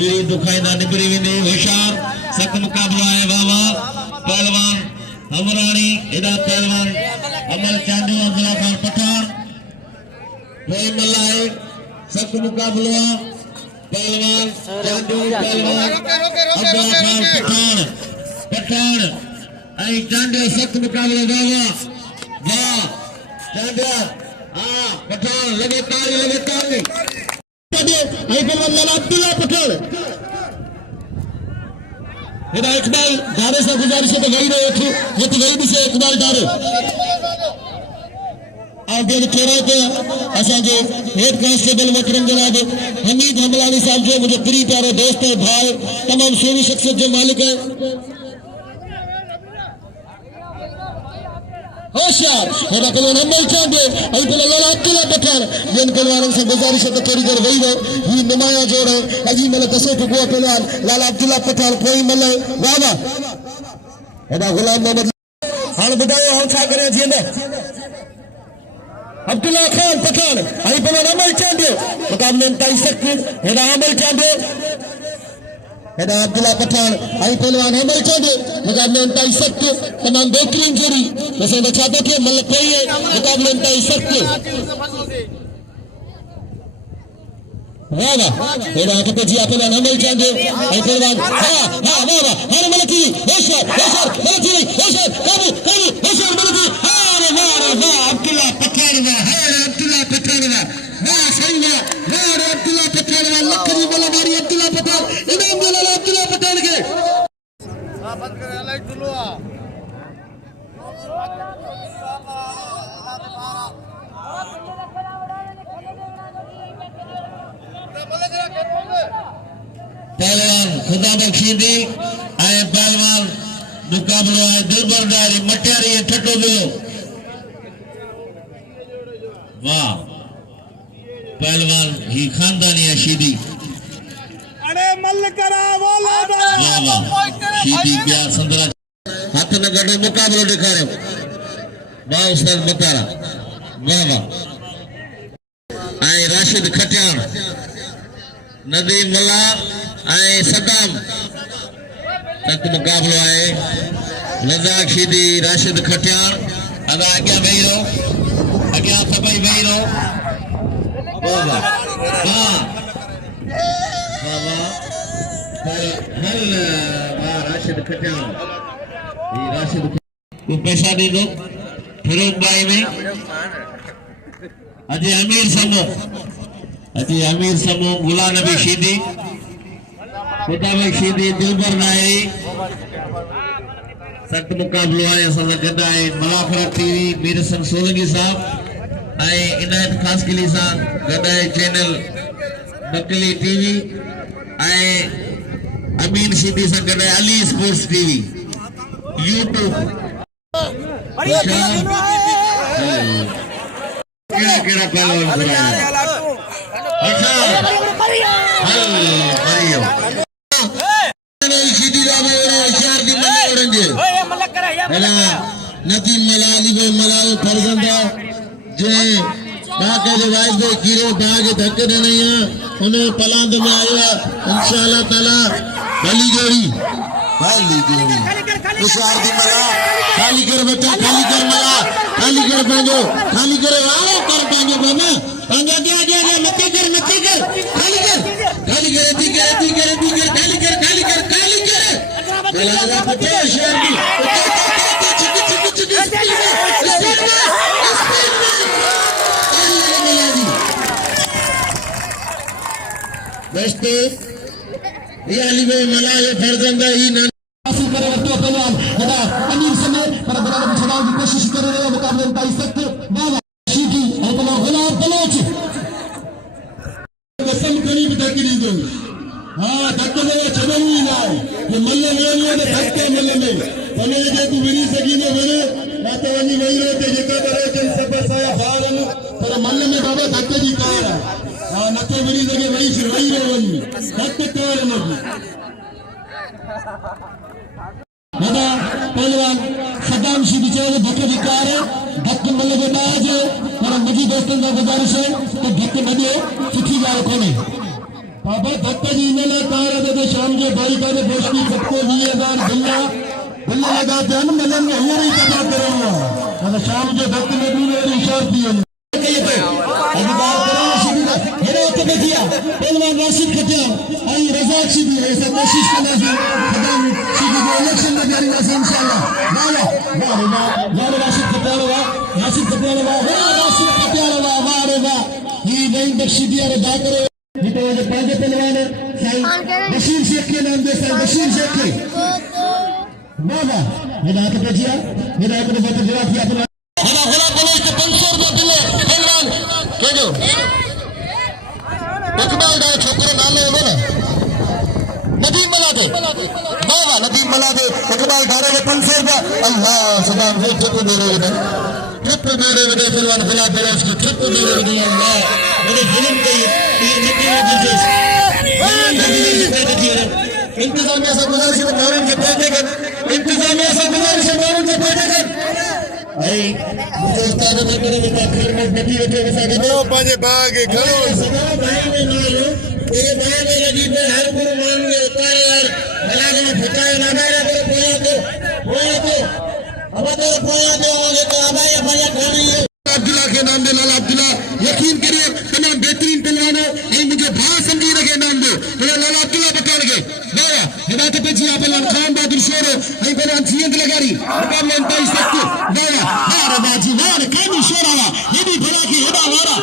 बीड़ी दुखाइंदा निबरी वेंदे होशियार सख्त मुकाबलो है वाह पहलवान हमरानी एदा पहलवान अमल चांदो अब्दुल्ला खान पठान कोई मल्लाए सख्त मुकाबलो पहलवान चांदो पहलवान अब्दुल्ला खान पठान आई चांदो सख्त मुकाबलो वाह चांदो पठान लगे ताली आई पहलवान लाला अब्दुल्ला पठान हेडा इकबाल दारे से गुजारिश है तो वही रहे थे ये तो वही भी से इकबाल दारे आगे खेरा के असा जो हेड कांस्टेबल मोहतरम जनाब हमीद हमलानी साहब जो मुझे प्रिय प्यारे दोस्त है भाई तमाम सोनी शख्सियत जो मालिक है होशियार हेडा कलोन अमल चांदे आई पहले लाला अब्दुल्ला पठान जिन कलवारों से गुजारिश है तो थोड़ी देर वही रहो ये नुमाया जोड़ है अजी मल दसो तो वो पहलवान लाला अब्दुल्ला पठान कोई मल वाह हेडा गुलाम मोहम्मद हाल बुधायो हम छा करे थी ने अब्दुल्ला खान पठान आई पहले अमल चांदे मुकाबले में ताई सकते हेडा अमल चांदे हेडा अब्दुल्ला पठान आई पहलवान अमल चांदे मुकाबले में ताई सकते तमाम बेहतरीन जोड़ी वैसे बचाते थे मतलब कोई है मुकाबले में ताई सकते वाह हेडा के जी पहलवान अमल चांदे आई पहलवान हां वाह हर मलकी होशियार मलकी होशियार काबू होशियार मलकी अरे वाह अब्दुल्ला पठान वाह सही वाह अब्दुल्ला पठान लखनी वाला मारी अब्दुल्ला पठान इनाम दे अब्दुल्ला पठान के बंद करे लाइट दुलवा पहलवान खुदा बख्शीदी आए पहलवान मुकाबलो है दिलबरदारी मटियारी ठट्टो दिलो वाह पहलवान ही खानदानी अशीदी अरे मल करा वाला वाह शीदी क्या संदरा हाथ न गड़ो मुकाबलो दिखारे वाह उस्ताद बतारा वाह आए राशिद खटियान नदीम मल्ला आए सदाम सख्त मुकाबलो आए रज़ाक शीदी राशिद खटियान अदा आज्ञा भाई रो आज्ञा सबाई भाई रो वाह राशिद खटियान ये राशिद को पैसा दे दो फिरोज भाई में अजय अमीर समूह गुला नबी शीदी खुदा भाई शीदी दिलबर नाई सख्त मुकाबलो आए असां गदा है मलाफरा टीवी मीर सन सोलंगी साहब आए इनायत खास के लिए सा गदा है चैनल बकली टीवी आए अमीन शीदी सा गदा है अली स्पोर्ट्स टीवी यूट्यूब केड़ा पहलवान बुलाया अच्छा भाइयों शीदी दा होशियार दी मल्ले ओड़ंगे हेला नदीम मला अली भाई मला फरजंदा जे बाके जे वाइस दे कीरे बागे धक्के देने हैं उन्हें पलांद में आया इंशाअल्लाह ताला भली जोड़ी होशियार दी मला खाली कर बेटा खाली कर मला खाली कर पांजो खाली करे वाओ कर पांजो बाबा पांजो दे मत कर खाली कर दी कर खाली कर चला पटे होशियार दी बेस्ट ये अली भाई मला ये फर्जंदा ही हासिल करे तो पहलवान बड़ा अमीर समय पर बड़ा छड़ाने की कोशिश कर रहे हैं मुकाबले में ताई सकते बाबा शीदी और तो गुलाब बलोच कसम करीब धक्के नहीं दूंगा हां धक्के में चबनी ना ये मल्ले में धक्के मल्ले में पने जे तू विरी सगी ने वने मातवनी वही रहते जेका करे जन सब साया भागन पर मल्ले में बाबा धक्के दी कार हां नते विरी सगे वही फिर वही रहवनी धक्के कार नगी दादा पहलवान सदाम शी बिचारे धक्के धिकार है धक्के मल्ले के बाज पर मुझी दोस्तों का गुजारिश है कि धक्के बदे चिट्ठी जाओ कोने बाबा दत्ता जी ने कार दे शाम के भाई का ने बोस्ती सबको 20,000 बिल्ला बिल्ला लगाते हैं मलन में ये नहीं पता करूंगा अगर शाम के दत्त ने भी मेरी इशारा दी है अभी बात करें सीधा मेरा तो किया पहलवान राशिद खटिया आई रजा सीधी ऐसा कोशिश करना है खत्म सीधी को इलेक्शन में जारी ना इंशाल्लाह वाह राशिद खटिया वाह राशिद खटिया वाह रे वाह ये नहीं बख्शी दिया रे दा करो ये तो जो पांच पहलवान है बशीर शेख के नाम दे सर बशीर शेख के वाह मेरा हाथ पे किया मेरा हाथ पे बता दिया कि अपना मेरा गुलाब बोले के 500 रुपए दिले पहलवान के जो इकबाल दा छोकरे नाम ले ना नदीम मला दे वाह नदीम मला दे इकबाल धारे के 500 रुपए अल्लाह सलाम वो ट्रिप दे रहे हैं ट्रिप दे रहे हैं पहलवान गुलाब बोले उसकी ट्रिप दे रहे हैं अल्लाह मेरे जुल्म के ये इंतजामिया से गुजारिश है मारून के पैसे कर इंतजामिया से गुजारिश है मारून के पैसे कर आई मुझे उस्ताद ने मेरे ताखिर में नबी रखे वसा के लो पाजे भाग खड़ो सदा भाई ने मानो ये भाई मेरे जी पे हर गुरु मान में उतारे यार भला के फटाए ना मेरा को पोया तो अब तो पोया दे आगे तो अबाई भैया खानी है अब्दुल्ला के नाम दे लाला अब्दुल्ला यकीन करिए तमाम बेहतरीन पहलवान है ये मुझे भा समझी रखे नाम दो मेरा लाला अब्दुल्ला बता लगे बाया हिदायत पे जी पहलवान खान बहादुर शेर है ये पहलवान सीएम लगारी मुकाबले अंतर सकते बाया मार बाजी मार खानी शेर वाला ये भी भला की हिदा वाला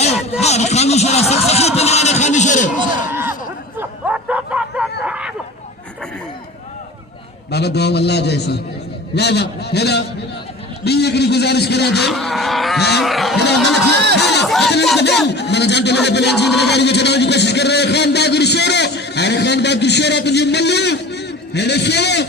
है मार खानी शेर सब सही पहलवान खानी शेर बाबा दुआ अल्लाह जैसा वाह वाह हेरा दी एक गुजारिश करा दे हां हेरा मैंने जानते लोग पहले जीत लगाने की चढ़ाने की कोशिश कर रहे हैं खान बहादुर शेर अरे खान बहादुर शेर तो ये मल्लू हेरे शेर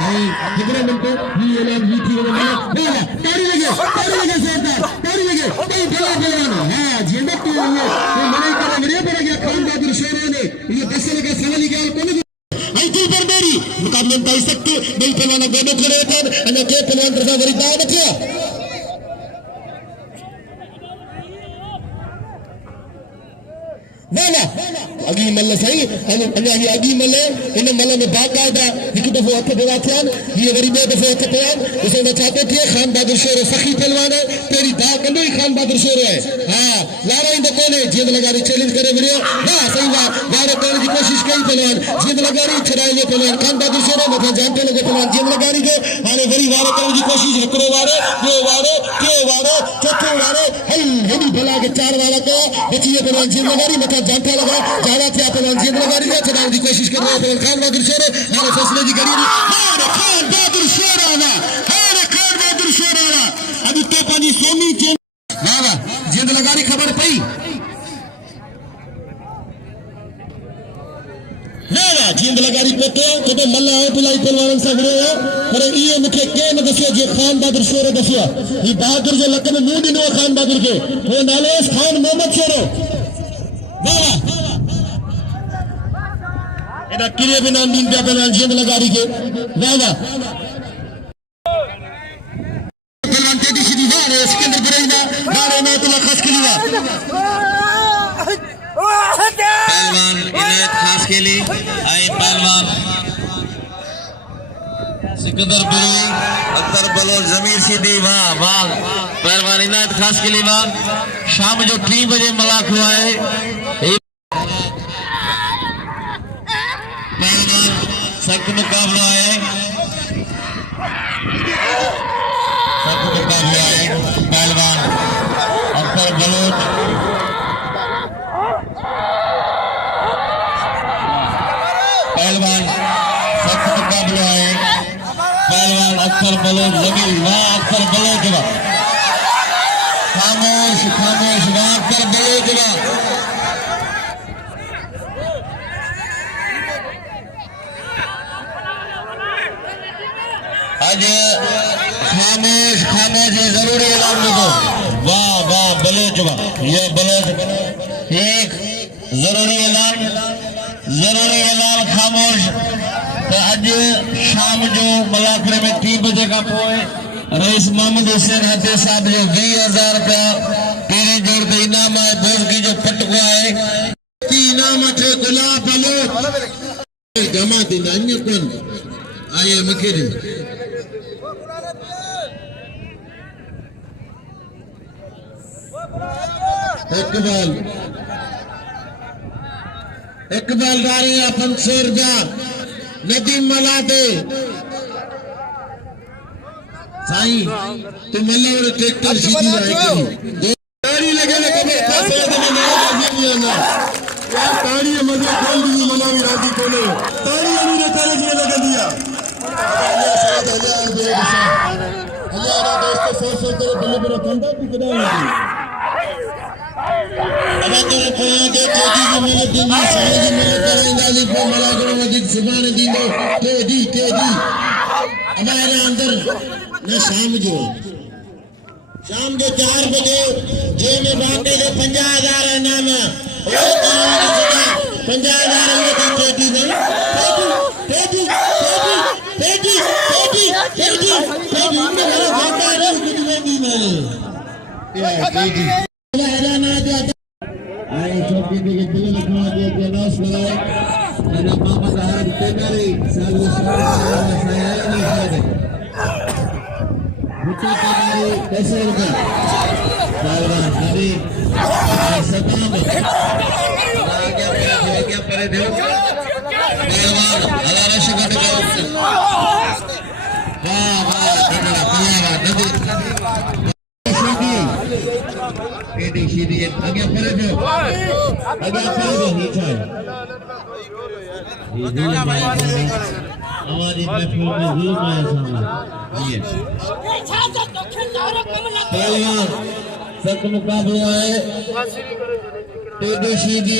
भाई कितने मिनट ये ऐलान की थी वाह ताड़ी लगे जोरदार ताड़ी लगे कोई भला पहलवान हां जिंदत ये मने कर मेरे पर गया खान बहादुर शेर ने ये दसने का सवाल ही क्या कौन आई दिल पर मेरी मुकाबले में कर सकते नहीं पहलवान गोदे खड़े थे अन्य के पहलवान तरफा बड़ी दाव रखिया वाला अगी मल्ल सही अन्य ही अगी मल्ल इन मल्ल में बाकायदा एक दफा हथ देवा थियान ये वरी बे दफा हथ थियान उसे न चाहते थे खान बहादुर शेर सखी पहलवान है तेरी दा कंदो ही खान बहादुर शेर है हां लारा इन कोने जीत लगारी चैलेंज करे वीडियो वाह सही वाह लारा करने की कोशिश कई पहलवान जीत लगारी छड़ाए ये पहलवान खान बहादुर शेर मथा जानते लगे पहलवान जीत लगारी के हाने वरी वारे करने की कोशिश हिकड़ो वारे के वारे चौथे वारे हेडी भला के चार वाला को बचिए पहलवान जीत लगारी मथा जानता लगा ज्यादा थे पहलवान जीत लगारी के छड़ाने की कोशिश कर रहे हैं खान बहादुर शेर हाने फैसले की गड़ी हाने खान बहादुर शेर आना अभी तो पानी सोनी के वाह जीत लगारी खबर पई ना जींद लगारी पोते तो मल्ला है पिलाई पहलवान से वीडियो है पर ये मुखे के न दसियो जे खान बहादुर शेर दसियो ये बहादुर जो लकन मुंह दिनो खान बहादुर के वो नालेश खान मोहम्मद शेर वाह एदा किले बिना नींद पे पहलवान जींद लगारी के वाह पहलवान तेजी सीधी वाह सिकंदर गुरेजा नारे ना तो खास के लिए पहलवान इनायत खास के लिए आए पहलवान सिकंदर बुरी अख्तर बलोच जमीर सीधी वाह पहलवान इनायत खास के लिए वाह शाम जो 3 बजे मलाक हुआ है पहलवान सख्त मुकाबला है पहलवान अख्तर बलोच पहलवान सख्त मुकाबला है पहलवान अख्तर बलोच जमीर वाह अख्तर बलोच खामोश वाह अख्तर बलोच आज खामोश जरूरी ऐलान लिखो वाह बलोच ये बलोच एक जरूरी ऐलान खामोश तो आज शाम जो मलाकरे में 3 बजे का पोए रईस मोहम्मद हुसैन हते साहब जो 20,000 रुपया तेरे जोड़ पे इनाम है बोझ की जो पटकुआ है इनाम जमा थींदा ईअं कोन आया मूंखे ॾे इकबाल दारी पंसोर जा नदीम मलाते साईं तू मल्लवर ट्रैक्टर सीधी आई ताड़ी लगे ने कबे खासे में ना राजी नहीं आना यार ताड़ी मजे खोल दी मनावी राजी कोने ताड़ी ने कॉलेज में लगा दिया अल्लाह रा दोस्त सो करे बल्ले बल्ले कंदा भी कदा अब अगर कोई के तेजी की मिले दिन सारे की मिले करेंदा ली को मला करो मजिद सुभान दीनो तेजी हमारे अंदर न शाम के 4 बजे जे में बांटे के 50,000 इनाम है 50,000 में का तेजी नहीं तेजी इनमें मेरा बांटा है कुछ नहीं नहीं तेजी ना जाता आई छोटी के दिल में खा दिया के नाश लगाए मेरा पापा का हाथ तेरे साल कैसे रुका अभी सताम क्या परे थे सीधी आगे परे थे आगे परे नीचे हमारी महफिल में ही मैं पहलवान सख्त मुकाबला है तेजी सीधी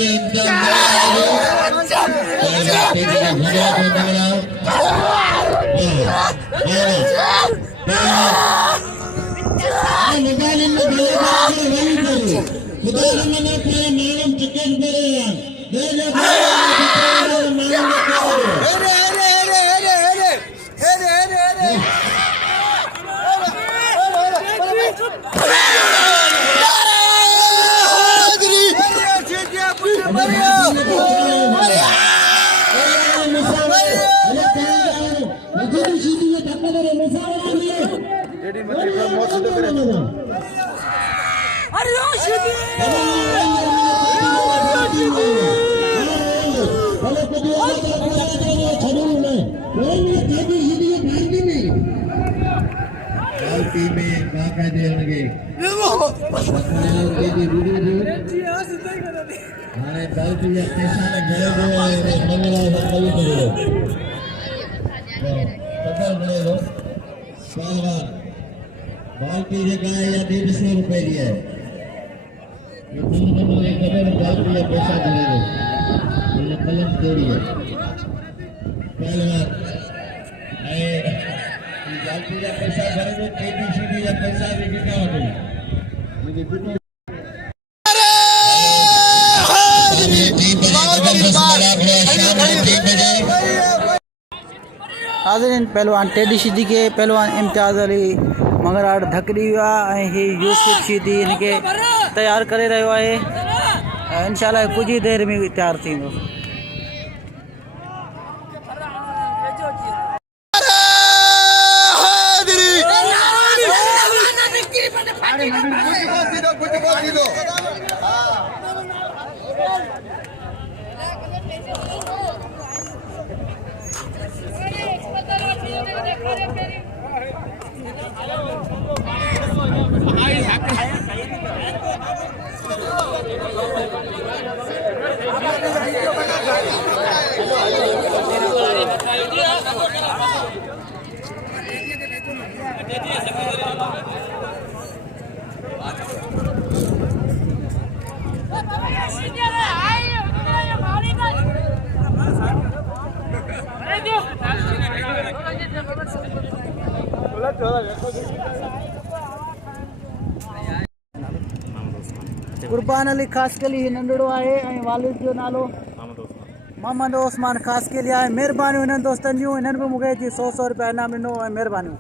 बाल्टी जगह या 150 रुपए की है ये बाल्टी या पैसा देने ये कलम जोड़ी है पहलवान बाल्टी या पैसा भरेंगे तेजी सीधी या पैसा भी कितना होगा हाज़रीन पहलवान टेडी सीधी के पहलवान इम्तियाज़ अली मंगराड़ धकड़ी हुआ यूसुफ सीधी इनके तैयार करे रहियो आहे इंशाल्लाह कुछ ही देर में तैयार थींदो कुर्बान अली खास के लिए नंढड़ो आहे वालिद जो नालो मोहम्मद उस्मान खास के लिए आहे। महिरबानी हिननि दोस्तनि जूं हिननि बि मूंखे 100 रुपया इनाम ॾिनो ऐं महिरबानी।